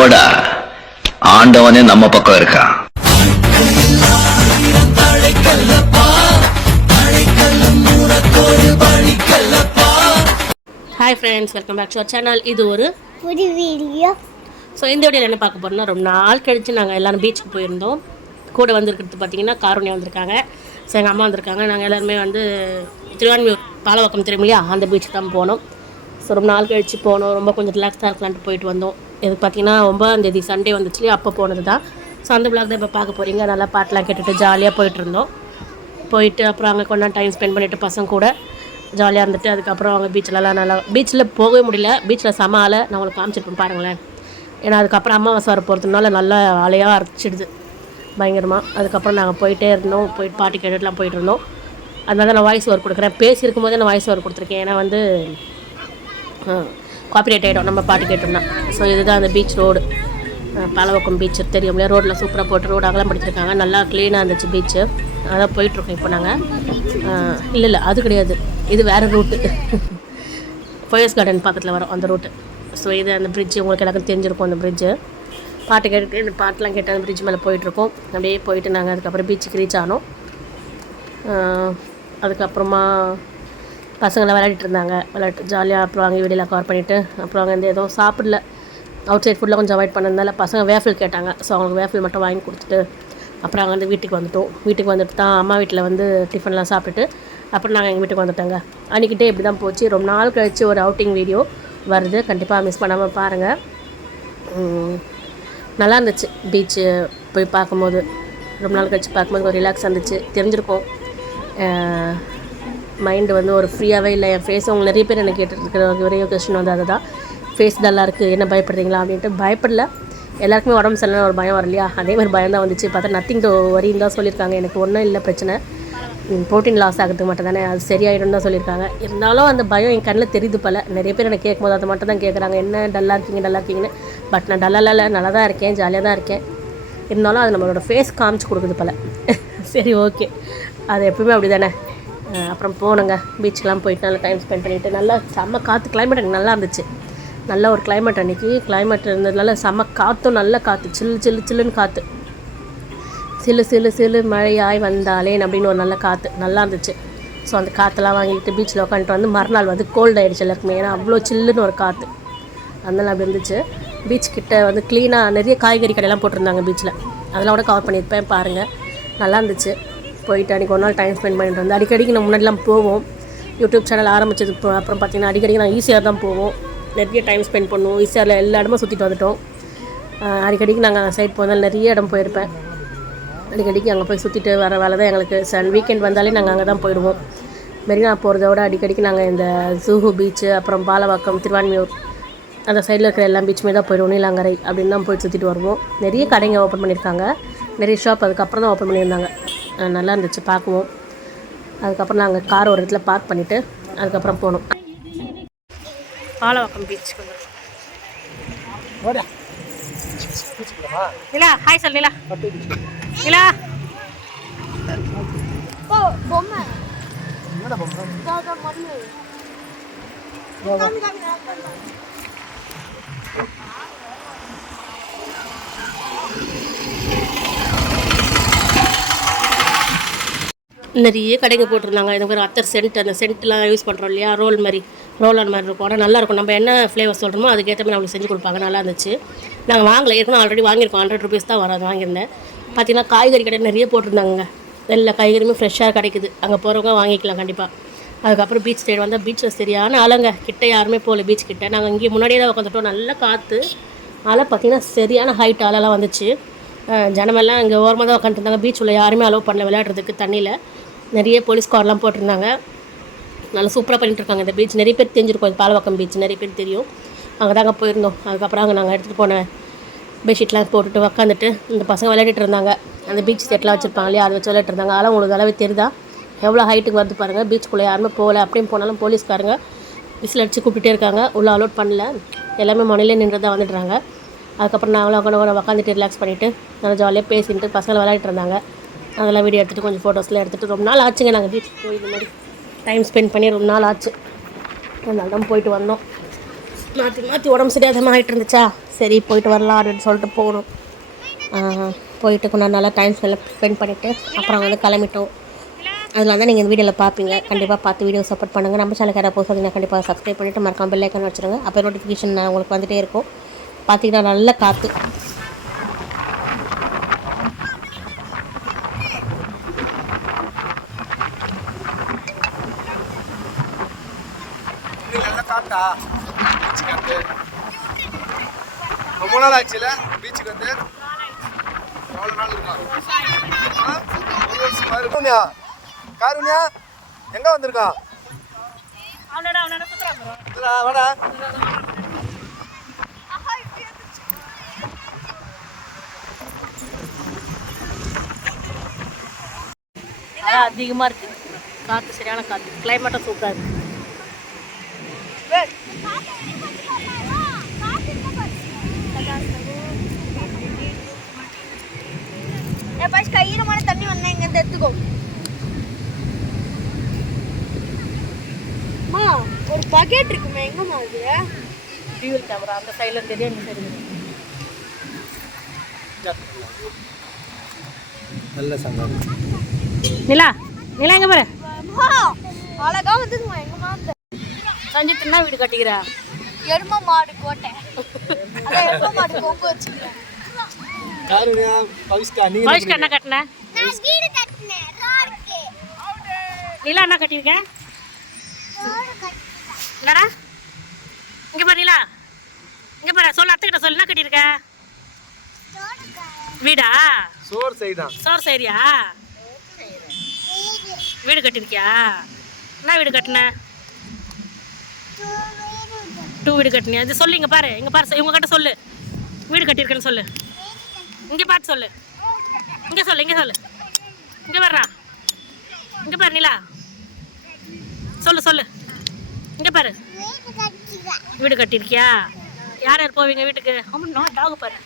போடா, ஆண்டவனே நம்ம பக்கம் இருக்கான். Hi friends, welcome back to our channel. இது ஒரு புது வீடியோ. ஸோ இந்த வீடியோவில் என்ன பார்க்க போகிறோம்னா, ரொம்ப நாள் கழித்து நாங்கள் எல்லோரும் பீச்சுக்கு போயிருந்தோம். கூட வந்திருக்கிறது பார்த்திங்கன்னா காரணியாக வந்திருக்காங்க, ஸோ எங்கள் அம்மா வந்திருக்காங்க. நாங்கள் எல்லாருமே வந்து திருவான்மியூர் பாலவாக்கம் தெரியும் இல்லையா, அந்த பீச்சுக்கு தான் போனோம். ஸோ ரொம்ப நாள் கழித்து போனோம், ரொம்ப கொஞ்சம் ரிலாக்ஸாக இருக்கலான்ட்டு போயிட்டு வந்தோம். இது பார்த்திங்கன்னா 9ஆம் சண்டே வந்துச்சு இல்லையா, அப்போ போனது தான். ஸோ அந்த பிளாக் தான் இப்போ பார்க்க போகிறீங்க. நல்லா பாட்டெலாம் கேட்டுட்டு ஜாலியாக போயிட்டு இருந்தோம். போயிட்டு அப்புறம் அங்கே கொஞ்சம் டைம் ஸ்பெண்ட் பண்ணிவிட்டு பசங்க கூட ஜாலியாக இருந்துட்டு அதுக்கப்புறம் அவங்க பீச்சிலலாம் நல்லா பீச்சில் போகவே முடியல. பீச்சில் செம அலை, நான் உங்களுக்கு காமிச்சிருப்பேன் பாருங்களேன். ஏன்னா அதுக்கப்புறம் அமாவாசை வர போகிறதுனால நல்லா அலையாக அரைச்சிடுது பயங்கரமாக. அதுக்கப்புறம் நாங்கள் போயிட்டே இருந்தோம், போயிட்டு பாட்டு கேட்டுட்டுலாம் போயிட்டு இருந்தோம். அதனால தான் நான் வாய்ஸ் ஓவர் கொடுக்குறேன். பேசியிருக்கும் போதே நான் வாய்ஸ் ஓவர் கொடுத்துருக்கேன், ஏன்னா வந்து காப்பிரைட் ஆகிடும் நம்ம பாட்டு கேட்டோம்னா. ஸோ இதுதான் அந்த பீச் ரோடு, பாலவாக்கம் பீச் தெரியும் இல்லையா. ரோட்டில் சூப்பராக போட்டு ரோடு அகலம் படிச்சிருக்காங்க, நல்லா க்ளீனாக இருந்துச்சு பீச்சு. அதான் போயிட்டுருக்கோம் இப்போ நாங்கள். இல்லை அது கிடையாது, இது வேறு ரூட்டு. ஃபயர்ஸ் கார்டன் பக்கத்தில் வரோம் அந்த ரூட்டு. ஸோ இது அந்த பிரிட்ஜு உங்களுக்கு எல்லாருக்கும் தெரிஞ்சிருக்கும். அந்த பிரிட்ஜு பாட்டு கேட்டு இந்த பாட்டெலாம் கேட்டு அந்த பிரிட்ஜ் மேலே போயிட்டுருக்கோம். அப்படியே போயிட்டு நாங்கள் அதுக்கப்புறம் பீச்சுக்கு ரீச் ஆனோம். அதுக்கப்புறமா பசங்களாம் விளையாடிட்டு இருந்தாங்க, விளையாட்டு ஜாலியாக. அப்புறம் அங்கே வீடியோலாம் கவர் பண்ணிவிட்டு அப்புறம் அங்கே வந்து எதுவும் சாப்பிடல, அவுட் சைட் ஃபுட்டில் கொஞ்சம் அவாய்ட் பண்ணதுனால பசங்க வேஃபில் கேட்டாங்க. ஸோ அவங்களுக்கு வேஃபில் மட்டும் வாங்கி கொடுத்துட்டு அப்புறம் அங்கே வந்து வீட்டுக்கு வந்துட்டோம். வீட்டுக்கு வந்துட்டு தான் அம்மா வீட்டில் வந்து டிஃபன்லாம் சாப்பிட்டுட்டு அப்புறம் நாங்கள் எங்கள் வீட்டுக்கு வந்துட்டோங்க. அன்றைக்கிட்டே இப்படி தான் போச்சு. ரொம்ப நாள் கழித்து ஒரு அவுட்டிங் வீடியோ வருது, கண்டிப்பாக மிஸ் பண்ணாமல் பாருங்கள். நல்லா இருந்துச்சு பீச்சு போய் பார்க்கும்போது. ரொம்ப நாள் கழித்து பார்க்கும்போது ஒரு ரிலாக்ஸ் இருந்துச்சு, தெரிஞ்சிருக்கும். மைண்டு வந்து ஒரு ஃப்ரீயாகவே இல்லை. என் ஃபேஸ் அவங்க நிறைய பேர் என்ன கேட்டுருக்கிற ஒரே கொஸ்டின் வந்து அதுதான், ஃபேஸ் டல்லாக இருக்குது, என்ன பயப்படுறீங்களா அப்படின்ட்டு. பயப்படல, எல்லாருக்குமே உடம்பு சரியில்லை ஒரு பயம் வரும் இல்லையா, அதே மாதிரி பயம் தான் வந்துச்சு. பார்த்தா நத்திங் டு வரின்னு தான் சொல்லியிருக்காங்க. எனக்கு ஒன்றும் இல்லை பிரச்சனை, ப்ரோட்டீன் லாஸ் ஆகிறதுக்கு மட்டும் தானே, அது சரியாயிடும் தான் சொல்லியிருக்காங்க. இருந்தாலும் அந்த பயம் என் கண்ணில் தெரியுது போல. நிறைய பேர் எனக்கு கேட்கும்போது அதை மட்டும் தான் கேட்குறாங்க, என்ன டல்லாக இருக்கீங்கன்னு. பட் நான் டல்லாக இல்லை, நல்லா தான் இருக்கேன், ஜாலியாக தான் இருக்கேன். இருந்தாலும் அது நம்மளோட ஃபேஸ் காமிச்சு கொடுக்குது போல. சரி, ஓகே, அது எப்பவுமே அப்படி தானே. அப்புறம் போனோங்க, பீச்சுக்கெலாம் போயிட்டு நல்லா டைம் ஸ்பெண்ட் பண்ணிவிட்டு நல்லா செம்ம காற்று. கிளைமேட் எனக்கு நல்லா இருந்துச்சு, நல்ல ஒரு கிளைமேட். அன்றைக்கி கிளைமேட் இருந்ததுனால செம்ம காற்றும், நல்ல காற்று, சில்லுன்னு காற்று. சிலு மழையாய் வந்தாலே அப்படின்னு ஒரு நல்ல காற்று நல்லா இருந்துச்சு. ஸோ அந்த காற்றெல்லாம் வாங்கிட்டு பீச்சில் உட்காந்துட்டு வந்து மறுநாள் வந்து கோல்டு ஆகிடுச்சு எல்லாருக்குமே, ஏன்னா அவ்வளோ சில்லுன்னு ஒரு காற்று. அதனால அப்படி இருந்துச்சு. பீச் கிட்ட வந்து க்ளீனாக நிறைய காய்கறி கடையெல்லாம் போட்டிருந்தாங்க பீச்சில், அதெல்லாம் கூட கவர் பண்ணியிருப்பேன் பாருங்கள். நல்லா இருந்துச்சு. போயிட்டு அன்றைக்கி ஒரு நாள் டைம் ஸ்பெண்ட் பண்ணிட்டு வந்து அடிக்கடிக்கு நான் முன்னாடிலாம் போவோம். யூடியூப் சேனல் ஆரம்பிச்சது அப்புறம் பார்த்திங்கன்னா அடிக்கடிக்கு நான் ஈஸியாக தான் போவோம், நிறைய டைம் ஸ்பெண்ட் பண்ணுவோம். ஈஸியாக எல்லா இடமும் சுற்றிட்டு வந்துட்டோம். அடிக்கடிக்கு நாங்கள் அந்த சைட் போனாலும் நிறைய இடம் போயிருப்பேன். அடிக்கடிக்கு அங்கே போய் சுற்றிட்டு வர வேலை தான் எங்களுக்கு. வீக்கெண்ட் வந்தாலே நாங்கள் அங்கே தான் போயிடுவோம். மெரினா போகிறத விட அடிக்கடிக்கு நாங்கள் இந்த ஜூஹு பீச்சு, அப்புறம் பாலவாக்கம், திருவான்மியூர் அந்த சைடில் இருக்கிற எல்லா பீச்சுமே தான் போயிடுவோம். நீலாங்கரை அப்படின்னு தான் போய் சுற்றிட்டு வருவோம். நிறைய கடைங்க ஓப்பன் பண்ணியிருக்காங்க, நிறைய ஷாப் அதுக்கப்புறம் தான் ஓப்பன் பண்ணியிருந்தாங்க. நல்லா இருந்துச்சு பார்க்குவோம். அதுக்கப்புறம் நாங்கள் கார் ஒரு இடத்துல பார்க் பண்ணிவிட்டு அதுக்கப்புறம் போனோம் பாலவாக்கம் பீச்சுக்கு. நிலா, ஹாய் சொல் நிலா. நிலா பொம்மை நிறைய கடைங்க போட்டிருந்தாங்க. எனக்கு ஒரு அத்தர் சென்ட், அந்த சென்ட்லாம் யூஸ் பண்ணுறோம் இல்லையா, ரோல் ஆன் மாதிரி இருக்கும். ஆனால் நல்லாயிருக்கும். நம்ம என்ன ஃப்ளேவர் சொல்கிறோமோ அதுக்கேற்ற மாதிரி நம்மளுக்கு செஞ்சு கொடுப்பாங்க. நல்லா இருந்துச்சு. நாங்கள் வாங்கலை, ஏற்கனவே ஆல்ரெடி வாங்கியிருக்கோம். 100 rupees தான் வராது வாங்கியிருந்தேன். பார்த்திங்கன்னா காய்கறி கடை நிறைய போட்டிருந்தாங்க, எல்லா காய்கறியுமே ஃப்ரெஷ்ஷாக கிடைக்குது. அங்கே போகிறவங்க வாங்கிக்கலாம் கண்டிப்பாக. அதுக்கப்புறம் பீச் சைடு வந்தால் பீச்சில் சரியான அலைங்க, கிட்டே யாருமே போகல பீச் கிட்டே. நாங்கள் இங்கே முன்னாடியே தான் உட்காந்துட்டோம். நல்ல காற்று, அலை பார்த்திங்கன்னா சரியான ஹைட் அலைலாம் வந்துச்சு. ஜனமெல்லாம் இங்கே ஓரமாக தான் உட்காந்துருந்தாங்க. பீச் உள்ள யாருமே அலோவ் பண்ணல விளையாடுறதுக்கு. தண்ணியில் நிறைய போலீஸ் கார்லாம் போட்டிருந்தாங்க. நல்லா சூப்பராக பண்ணிட்டுருக்காங்க இந்த பீச். நிறைய பேர் தெரிஞ்சிருக்கோம், பாலவாக்கம் பீச் நிறைய பேர் தெரியும். அங்கே தாங்க போயிருந்தோம். அதுக்கப்புறம் அங்கே நாங்கள் எடுத்துகிட்டு போன பெட்ஷீட்லாம் போட்டுட்டு உக்காந்துட்டு இந்த பசங்க விளையாடிட்டு இருந்தாங்க. அந்த பீச் செட்லாம் வச்சுருப்பாங்க இல்லையா, அதை வச்சு விளையாட்டு இருந்தாங்க. அதெல்லாம் உங்களுக்கு அளவே தெரியுதா எவ்வளோ ஹைட்டுக்கு வந்து பாருங்கள். பீச்சுக்குள்ளே யாருமே போகல. அப்படியும் போனாலும் போலீஸ்காரங்க விசில் அடித்து கூப்பிட்டுட்டே இருக்காங்க, உள்ளே அலோட் பண்ணல. எல்லாமே மணிலே நின்று தான் வந்துடுறாங்க. அதுக்கப்புறம் நாங்களும் உட்காந்துட்டு ரிலாக்ஸ் பண்ணிவிட்டு நல்லா ஜாலியாக பேசிட்டு பசங்களை விளையாடிட்டு இருந்தாங்க. அதெல்லாம் வீடியோ எடுத்துகிட்டு கொஞ்சம் ஃபோட்டோஸ்லாம் எடுத்துகிட்டு ரொம்ப நாள் ஆச்சுங்க. நாங்கள் பீச்சுக்கு போய் இந்த மாதிரி டைம் ஸ்பெண்ட் பண்ணி ரொம்ப நாள் ஆச்சு. அதனால தான் போயிட்டு வந்தோம். மாற்றி மாற்றி உடம்பு சரியாதமாக ஆகிட்டு இருந்துச்சா, சரி போயிட்டு வரலாம் அப்படின்னு சொல்லிட்டு போகணும். போயிட்டு கொஞ்சம் நல்லா டைம் ஸ்பெண்ட் பண்ணிவிட்டு அப்புறம் வந்து கிளம்பிட்டோம். அதில் வந்து நீங்கள் இந்த வீடியோவில் பார்ப்பீங்க. கண்டிப்பாக பார்த்து வீடியோ சப்போர்ட் பண்ணுங்கள். நம்ம சேனலுக்கு யாராவது போஸ்ட் வந்தீங்கன்னா கண்டிப்பாக சப்ஸ்கிரைப் பண்ணிவிட்டு மறக்காம பெல் ஐக்கான் வச்சுருங்க. அப்போ நோட்டிஃபிகேஷன் உங்களுக்கு வந்துகிட்டே இருக்கும். பார்த்தீங்கன்னா நல்ல காற்று. நல்ல காட்டா பீச்சுக்கு வந்து ரொம்ப நாள் ஆச்சுல பீச்சுக்கு வந்து எவ்வளோ நாள் இருக்கா? ஒரு வருஷமா இருக்கும்யா. காருண்யா எங்க வந்திருக்கா? வாடா. அதிகமாக இருக்குது காற்று, சரியான காற்று. கிளைமேட்டும் சூப்பராக இருக்குது. ஈரமான தண்ணி வந்தேன் இங்க எடுத்துக்கோ. ஒரு பக்கெட் இருக்குமே, எங்கம்மா அது? டியூல் கேமரா அந்த சைடில் தெரியும், இந்த சைடு நல்ல சங்கம். நிலா நிலா எங்கே பாரு. அழகா வந்துதுமா. எங்கம்மா சஞ்சித் என்ன வீடு கட்டிக்கிறா? எரும மாடு கோட்டை. அதான் எரும மாடு கொம்பு வச்சுக்கிறேன். காருண்யா பவிஷ்கா நீங்க பவிஷ்கா என்ன கட்டின? நான் வீடு கட்டினேன். ரோடுக்கு நிலா என்ன கட்டியிருக்கேன்? என்னடா இங்கே பாரு நிலா, இங்கே பாரு. சொல்லு, அத்தைக்கிட்ட சொல்லு, என்ன கட்டியிருக்க? வீடா? சோர் செய்தான். சோர் சரியா? வீடு கட்டியிருக்கியா? என்ன வீடு கட்டின? 2 வீடு கட்டினியா? இது சொல்லு, இங்கே பாரு, இங்கே பாரு, இவங்க கிட்ட சொல்லு வீடு கட்டியிருக்கேன்னு சொல்லு. இங்கே பார்த்து சொல்லு, இங்கே சொல்லு, இங்கே சொல்லு, இங்கே வர்றா, இங்கே பாரு நிலா, சொல்லு சொல்லு, இங்கே பாரு. வீடு கட்டியிருக்கியா? யார் யார் போவீங்க வீட்டுக்கு? ஆமாம், நான் டாகு பாரு,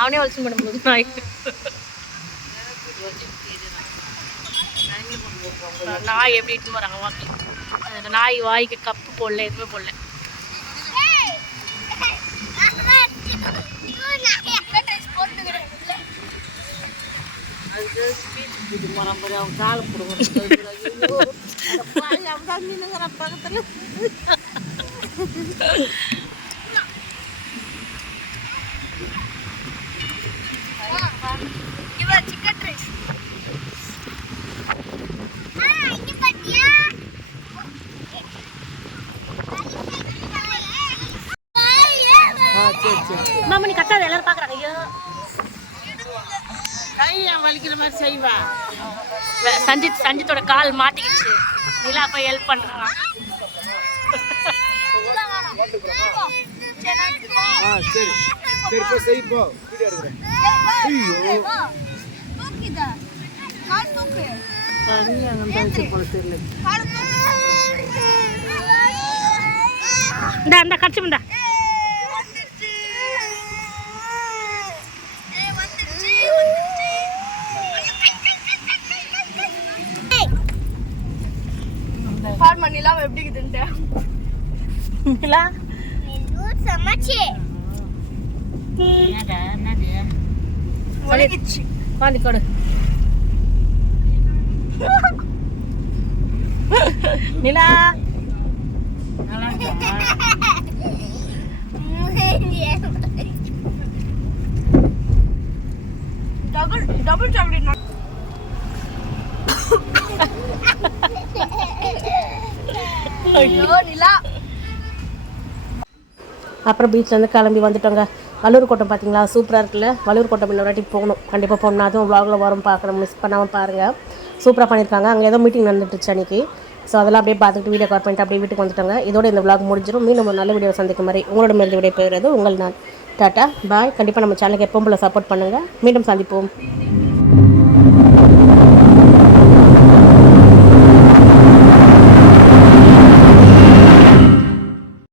அவனே வலிச்சு பண்ண முடியுது. நாய் எப்படி இட்டுன்னு வராங்க வாக்கிங். அந்த நாய் வாய்க்கு கப்பு போடல, எதுவுமே போடல. காலை பக்கத்துல சிக்கன் ரைஸ். மாமா நீ கட்டாத, எல்லாரும் பார்க்குறாங்க. ஐயோ கையை வலிக்கிற மாதிரி செய்வா. சஞ்சித்தோட கால் மாட்டிக்கிச்சு. நிலா போய் ஹெல்ப் பண்ணுறான். சரி சரி போ, செய் போ, வீடியோ எடுக்கிறேன். இந்த கட்சி முண்டா நிலாவை எப்படி இருக்குதுன்ட்டு நிலா சமைச்சு வாந்தி கொடு. நிலா டபுள் சாக்லேட். நிலா அப்புறம் பீச்லேருந்து கிளம்பி வந்துட்டோங்க. வள்ளூர் கோட்டம் பார்த்தீங்களா, சூப்பராக இருக்குல்ல. வள்ளூர் கோட்டம் இன்னொரு வாட்டி போகணும், கண்டிப்பாக போகணும். அதுவும் வ்ளாகில் வரும், பார்க்குறேன், மிஸ் பண்ணாமல் பாருங்கள். சூப்பராக பண்ணியிருக்காங்க. அங்கே ஏதோ மீட்டிங் நடந்துட்டுச்சு அன்றைக்கி. ஸோ அதெல்லாம் அப்படியே பார்த்துட்டு வீடியோ கவர் பண்ணிட்டு அப்படியே வீட்டுக்கு வந்துட்டாங்க. இதோட இந்த வ்ளாக் முடிஞ்சிடும். மீண்டும் ஒரு நல்ல வீடியோ சந்திக்கும் மாதிரி உங்களோட விடைய பெறுவது உங்கள் நான். டாட்டா பாய். கண்டிப்பாக நம்ம சேனலுக்கு எப்பவும் போல சப்போர்ட் பண்ணுங்கள். மீண்டும் சந்திப்போம்.